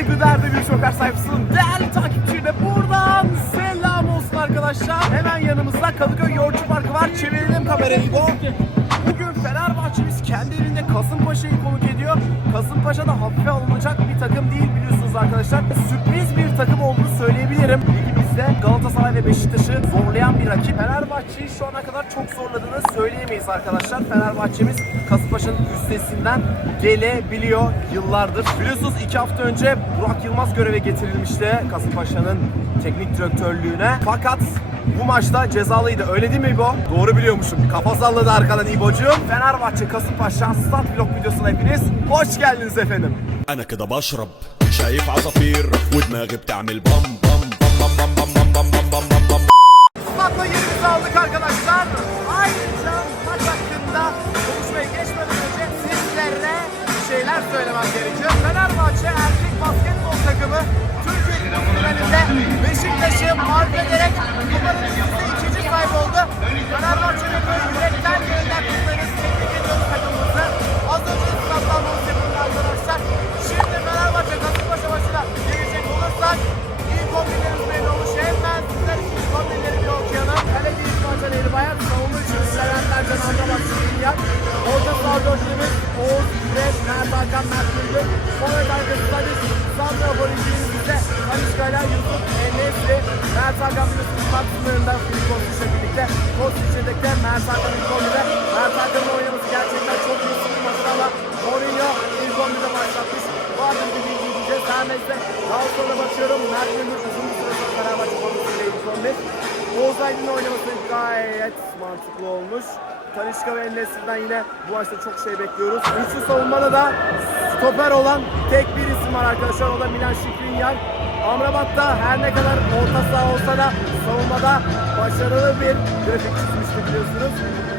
Saygıdeğer bir Şoker sayfasının değerli takipçilerine buradan selam olsun arkadaşlar. Hemen yanımızda Kadıköy Yoğurtçu Parkı var. Çevirelim kamerayı. Bugün Fenerbahçe'miz kendi evinde Kasımpaşa'yı konuk ediyor. Kasımpaşa da hafife alınacak bir takım değil biliyorsunuz arkadaşlar. Sürpriz bir takım olduğunu Beşiktaş'ı zorlayan bir rakip. Fenerbahçe'yi şu ana kadar çok zorladığını söyleyemeyiz arkadaşlar. Fenerbahçe'miz Kasımpaşa'nın üstesinden gelebiliyor yıllardır. Biliyorsunuz iki hafta önce Burak Yılmaz göreve getirilmişti Kasımpaşa'nın teknik direktörlüğüne. Fakat bu maçta cezalıydı. Öyle değil mi İbo? Doğru biliyormuşum. Kafa salladı arkadan İbo'cuğum. Fenerbahçe Kasımpaşa Stat Blok videosuna hepiniz hoş geldiniz efendim. Ana كده بشرب شايف عصافير ودماغي بتعمل بام بام بام بام بام Statla yerimizi aldık arkadaşlar. Ayrıca maç hakkında konuşmaya geçmeden önce sizlere şeyler söylemem gerekiyor. Fenerbahçe erkek basketbol takımı Türkiye finalinde Beşiktaş'ı mağlup ederek kupanın ikinci sahibi oldu. Fenerbahçe'nin böyle yürekten gönüller mantıklı olmuş. Talişka ve Enesir'den yine bu maçta çok şey bekliyoruz. Üçlü savunmada da stoper olan tek bir isim var arkadaşlar. O da Milan Şikrinyan. Amrabat'ta her ne kadar orta saha olsa da savunmada başarılı bir grafik çizmişti biliyorsunuz.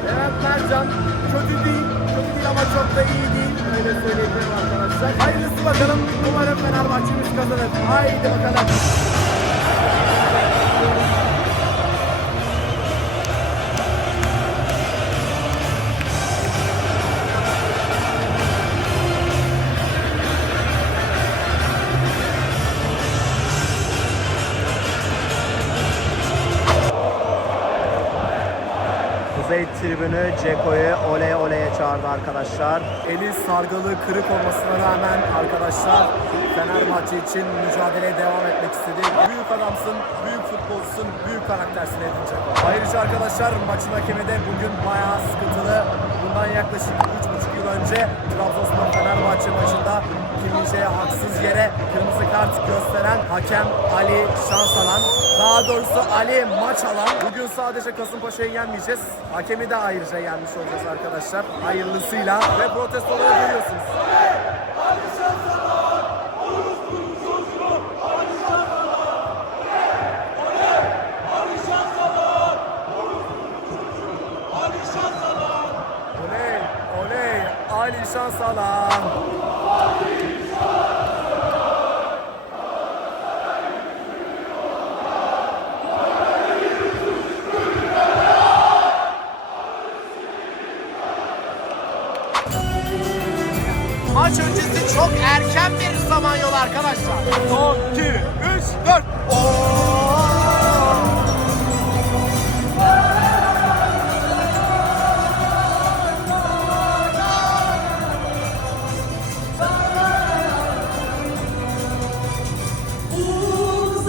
Levent Mercan kötü değil, kötü değil ama çok da iyi değil. Öyle söyleyebilirim arkadaşlar. Hayırlısı bakalım. Umarım Fenerbahçe'miz kazanır. Haydi bakalım. Kuzey tribünü Ceko'yu oley oleye çağırdı arkadaşlar. Eli sargılı kırık olmasına rağmen arkadaşlar Fenerbahçe için mücadeleye devam etmek istedi. Büyük adamsın, büyük futbolcusun, büyük karaktersin Edin Dzeko. Ayrıca arkadaşlar maçın hakemi de bugün bayağı sıkıntılı. Bundan yaklaşık 3,5 yıl önce Trabzonspor Fenerbahçe maçında Kimlice'ye haksız yere kırmızı kart gösteren hakem Ali Şansalan. Daha doğrusu Ali Maçalan. Bugün sadece Kasımpaşa'yı yenmeyeceğiz. Hakemi de ayrıca yenmiş olacağız arkadaşlar. Hayırlısıyla. Ve protestoları görüyorsunuz. Oley, oley, Ali Şansalan. Erken bir zaman yolu arkadaşlar. 10, 2, 3, 4.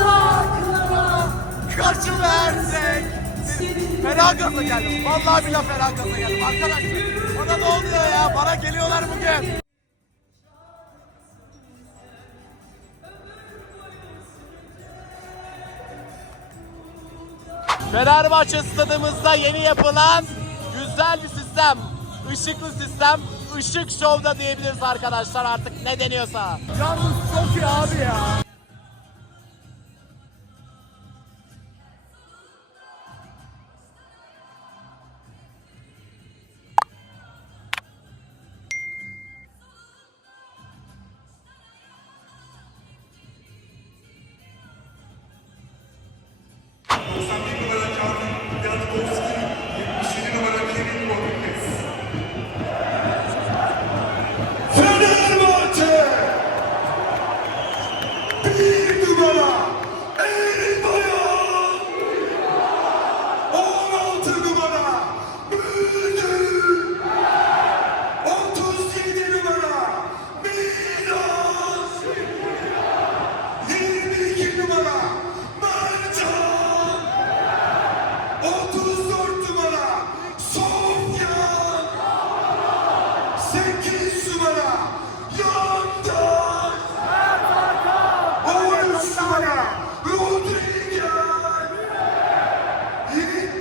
Uzaklara Kaçı versek? Fena gaza geldim. Vallahi billahi fena gaza geldim arkadaşlar. Bana ne oluyor ya? Bana geliyorlar bugün. Fenerbahçe stadımızda yeni yapılan güzel bir sistem. Işıklı sistem. Işık şovda diyebiliriz arkadaşlar artık ne deniyorsa. Yalnız çok iyi abi ya.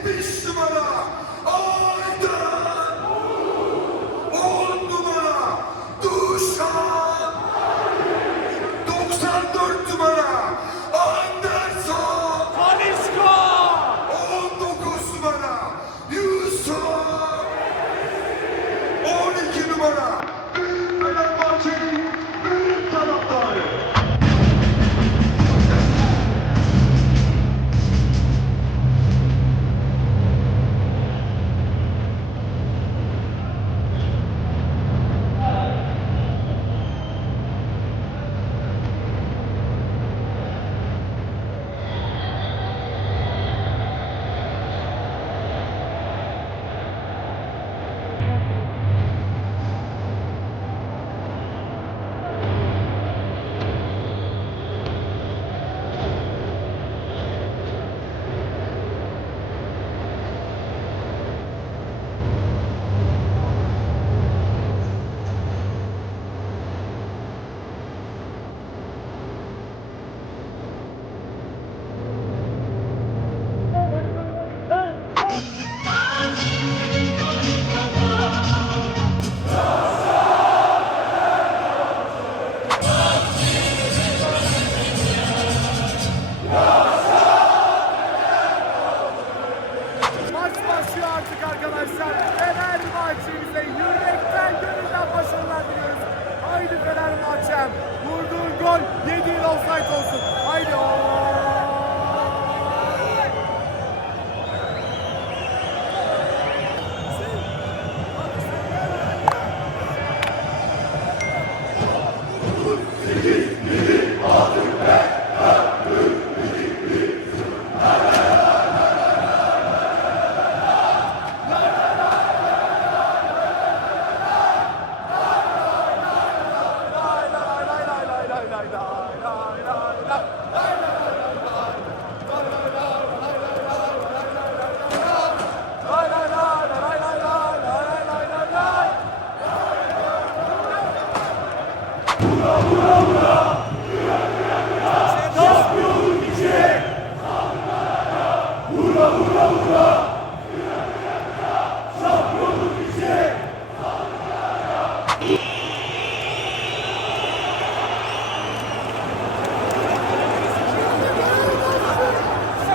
75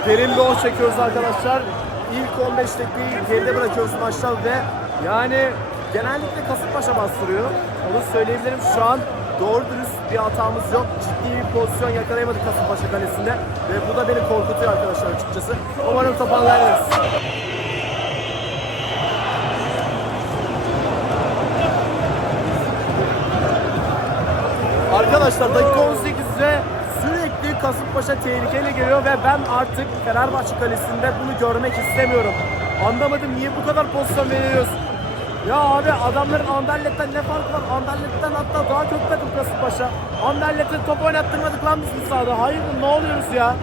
Derin bir o çekiyoruz arkadaşlar. İlk 15 dakikayı geride bırakıyoruz maçta ve yani genellikle Kasımpaşa bastırıyor. Onu söyleyebilirim. Şu an doğru dürüst bir hatamız yok. Ciddi bir pozisyon yakalayamadık Kasımpaşa kalesinde. Ve bu da beni korkutuyor arkadaşlar açıkçası. Umarım toparlarız. Arkadaşlar dakika 18'de sürekli Kasımpaşa tehlikeli geliyor ve ben artık Fenerbahçe kalesinde bunu görmek istemiyorum. Anlamadım niye bu kadar pozisyon veriyoruz. Ya abi adamların Anderlet'ten ne farkı var? Anderlet'ten hatta daha kötü takım Kasımpaşa. Anderlet'e top oynattırmadık lan biz bu sahada. Hayır ne oluyoruz ya?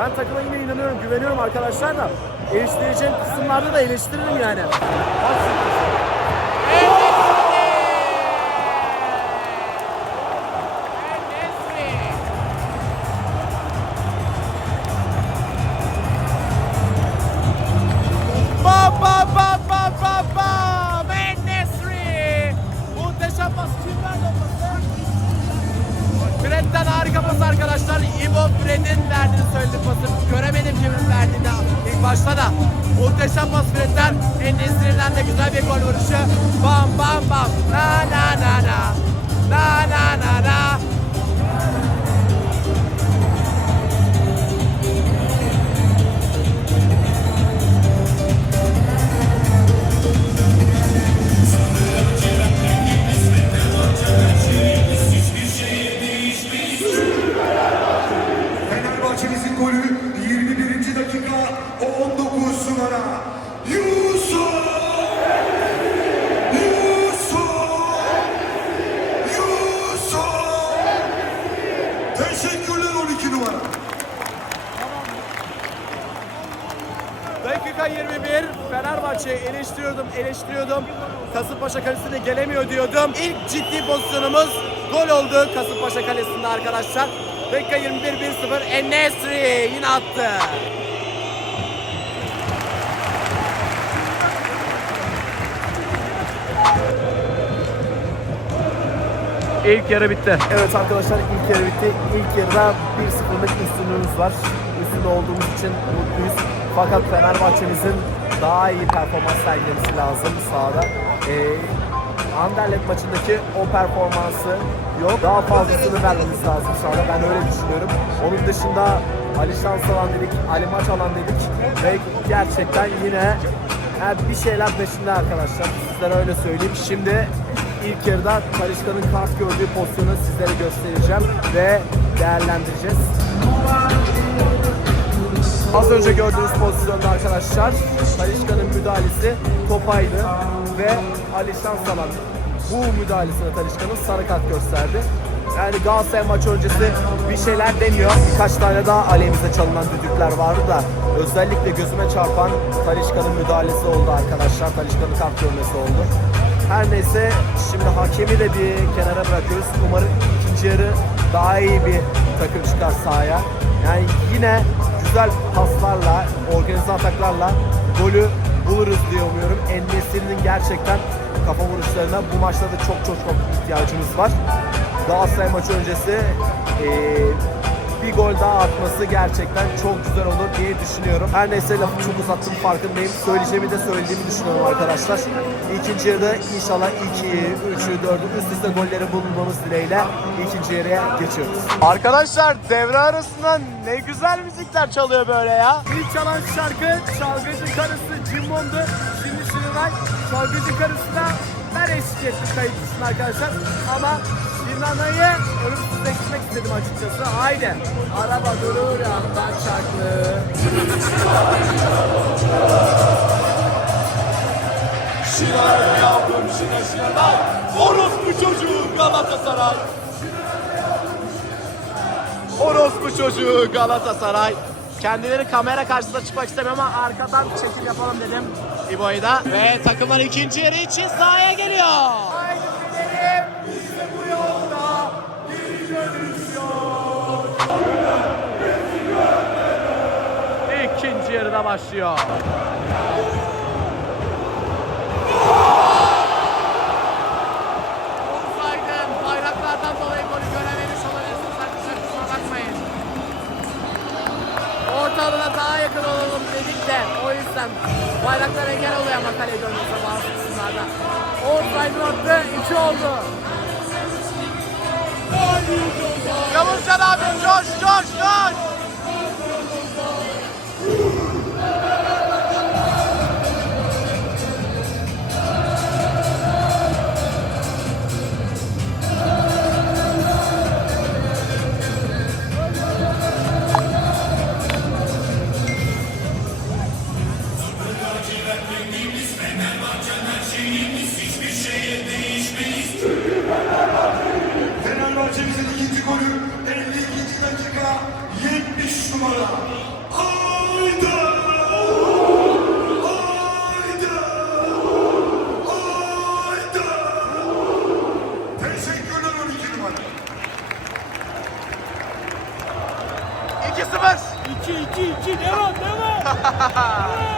Ben takıma yine inanıyorum, güveniyorum arkadaşlar da. Eleştireceğim kısımlarda da eleştiririm yani. Bak Muhteşem pas Fred'den. En-Nesyri'den de güzel bir gol vuruşu. Bam bam bam. Na na oldu Kasımpaşa kalesinde arkadaşlar. Dakika 21 1-0 Enesri yine attı. İlk yarı bitti. Evet arkadaşlar ilk yarı bitti. İlk yarıda 1-0'lık üstünlüğümüz var. Üstünde olduğumuz için mutluyuz. Fakat Fenerbahçe'mizin daha iyi performans sergilemesi lazım sahada. Ee, Anderlecht maçındaki o performansı yok. Daha fazlasını vermemiz lazım sahada. Ben öyle düşünüyorum. Onun dışında Ali Şans alan dedik, Ali Maç alan dedik ve gerçekten yine ha, bir şeyler peşinde arkadaşlar. Sizlere öyle söyleyeyim. Şimdi İlk yarıda Talişka'nın kart gördüğü pozisyonu sizlere göstereceğim ve değerlendireceğiz. Az önce gördüğünüz pozisyonda arkadaşlar Talişka'nın müdahalesi topaydı ve Ali Şansalan bu müdahalesine Talişka'nın sarı kart gösterdi. Yani Galatasaray maç öncesi bir şeyler deniyor. Birkaç tane daha aleyhimize çalınan düdükler vardı da özellikle gözüme çarpan Talişka'nın müdahalesi oldu arkadaşlar. Talişka'nın kart görmesi oldu. Her neyse şimdi hakemi de bir kenara bırakıyoruz. Umarım ikinci yarı daha iyi bir takım çıkar sahaya. Yani yine güzel paslarla, organize ataklarla golü buluruz diye umuyorum. Enesiri'nin gerçekten kafa vuruşlarına bu maçta da çok çok çok ihtiyacımız var. Galatasaray maçı öncesi bir gol daha atması gerçekten çok güzel olur diye düşünüyorum. Her neyse lafı çok uzattım farkındayım. Söyleyeceğimi de söylediğimi düşünüyorum arkadaşlar. İkinci yarıda inşallah 2'yi, 3'ü, 4'ü üst üste golleri bulmamız dileğiyle ikinci yarıya geçiyoruz. Arkadaşlar devre arasında ne güzel müzikler çalıyor böyle ya. İlk çalan şarkı Çalgıcı Karısı Cimbom'du. Şimdi Şirinay Çalgıcı Karısı'na ben eşlik ettim kayıtlısın arkadaşlar. Ama Şirinay'ı ölümsüzleştirmek istedim açıkçası. Haydi. Araba durur yandan çaklı. Şinay yavrum şina şinay Orospu çocuğu Galatasaray Orospu çocuğu Galatasaray. Kendileri kamera karşısında çıkmak istemiyor ama arkadan çekim yapalım dedim İbo'yu da. Ve takımlar ikinci yarı için sahaya geliyor. Haydi gidelim. İşte bu yolda bir dönüş yok. İkinci yarıda başlıyor. Ortalığına daha yakın de o yüzden bayraklar engel oluyor ama kaleye dönmesi bazı kısımlarda. Olsaydın attı 2 oldu. Yavuzcan abi coş coş coş. 2-0. 2-2 devam devam.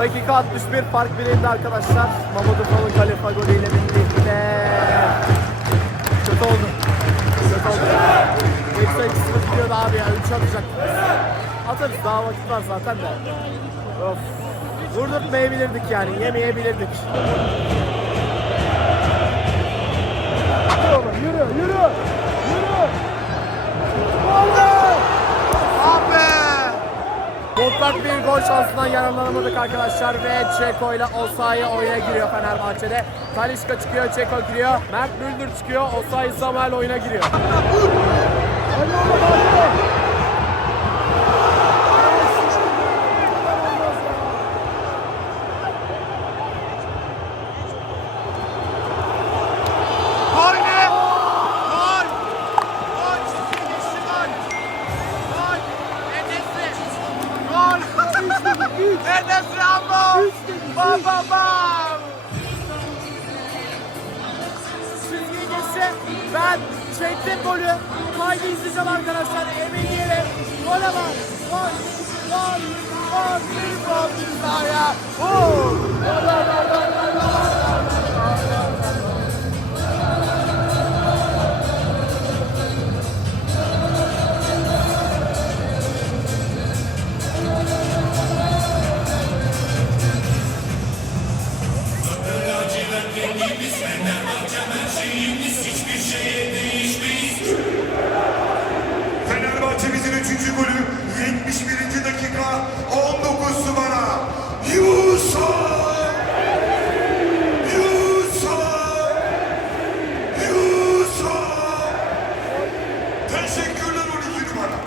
Dakika 61 fark birinde arkadaşlar. Mamadou Fal'ın kale golü ile birlikte. Kötü oldu. Kötü oldu. Hepsi ikisi bitiyordu abi ya. Üç atacak. Atarız daha vakit var zaten de. Of. Vurdurtmayabilirdik yani. Yemeyebilirdik. Yürü oğlum yürü yürü. Gol şansından yararlanamadık arkadaşlar ve Çeko ile Osayi oyuna giriyor Fenerbahçe'de. Talişka çıkıyor, Çeko giriyor. Mert Müldür çıkıyor, Osayi Samuel oyuna giriyor. Çektim golü. Kaydı izleyeceğim arkadaşlar. Emin değilim. Gole bak. Gol! Gol! Gol! Bir gol! Bir daha ya! Oo! Gol! Gol! Gol! Gol! Gol! Fenerbahçe'mizin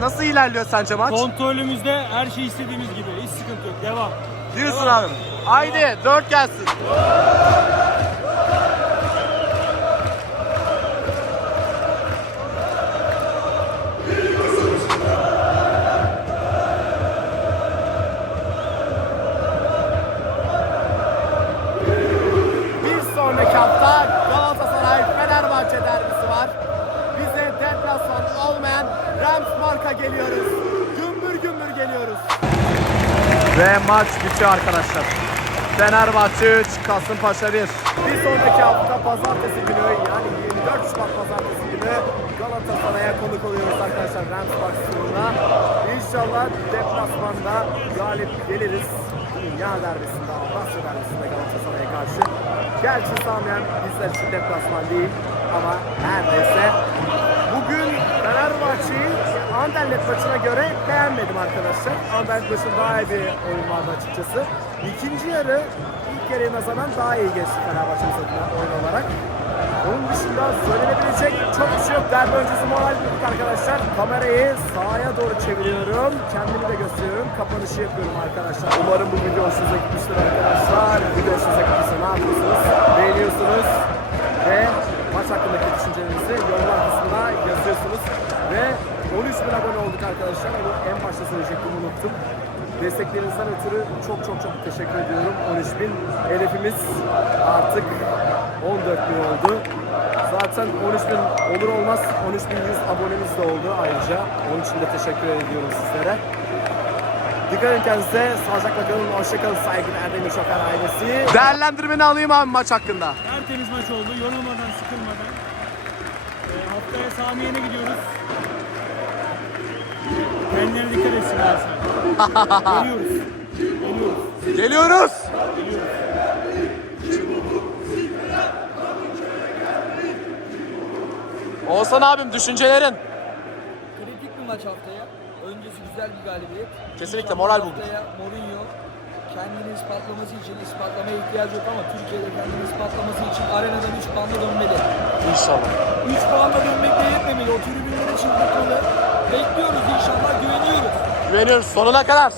Nasıl ilerliyor sence maç? Kontrolümüzde her şey istediğimiz gibi. Hiç sıkıntı yok. Devam. Diyorsun abi. Haydi dört gelsin. Hafta Galatasaray Fenerbahçe derbisi var. Bize deplasman olmayan Rams Park'a geliyoruz. Gümbür gümbür geliyoruz. Ve maç bitiyor arkadaşlar. Fenerbahçe 3, Kasımpaşa 1. Bir sonraki hafta pazartesi günü yani 24 Şubat pazartesi günü Galatasaray'a konuk oluyoruz arkadaşlar Rams Park stadında. İnşallah deplasmanda galip geliriz. Dünya derbisinde, Avrasya derbisinde Galatasaray'a karşı. Gerçi sağlayan bizler için deplasman değil ama her neyse. Bugün Fenerbahçe'yi Anderlecht maçına göre beğenmedim arkadaşlar. Anderlecht maçında daha iyi bir oyun vardı açıkçası. İkinci yarı ilk yarıya nazaran daha iyi geçti Fenerbahçe'nin adına oyun olarak. Onun dışında söylenebilecek çok bir şey yok. Derbi öncesi moral bulduk arkadaşlar. Kamerayı sağa doğru çeviriyorum. Kendimi de gösteriyorum. Kapanışı yapıyorum arkadaşlar. Umarım bu video hoşunuza gitmiştir arkadaşlar. Video hoşunuza gittiyse ne yapıyorsunuz? Beğeniyorsunuz ve maç hakkındaki düşüncelerinizi yorumlar kısmına yazıyorsunuz. Ve 13 bin abone olduk arkadaşlar. Bunu en başta söyleyecektim unuttum. Desteklerinizden ötürü çok çok çok teşekkür ediyorum. 13 bin hedefimiz artık 14 bin oldu. Zaten 13 bin olur olmaz 13 bin 100 abonemiz de oldu ayrıca. Onun için de teşekkür ediyorum sizlere. Dikkat edin kendinize. Sağlıcakla kalın. Hoşçakalın. Saygılar Erdemir Şoker ailesi. Değerlendirmeni alayım abi maç hakkında. Tertemiz maç oldu. Yorulmadan, sıkılmadan. Ee, haftaya Samiye'ne gidiyoruz. Kendilerine dikkat etsinler. Geliyoruz. Geliyoruz. Geliyoruz. Oğuzhan abim düşüncelerin. Kritik bir maç haftaya. Öncesi güzel bir galibiyet. Kesinlikle, moral bulduk. Mourinho kendini ispatlaması için ispatlamaya ihtiyacı yok ama Türkiye'de kendini ispatlaması için arenadan 3 puanla dönmeli. İnşallah. 3 puanla dönmekle yetmemeli. O tribünleri çıldırtmalı. Bekliyoruz inşallah güveniyoruz. Güveniyoruz sonuna kadar.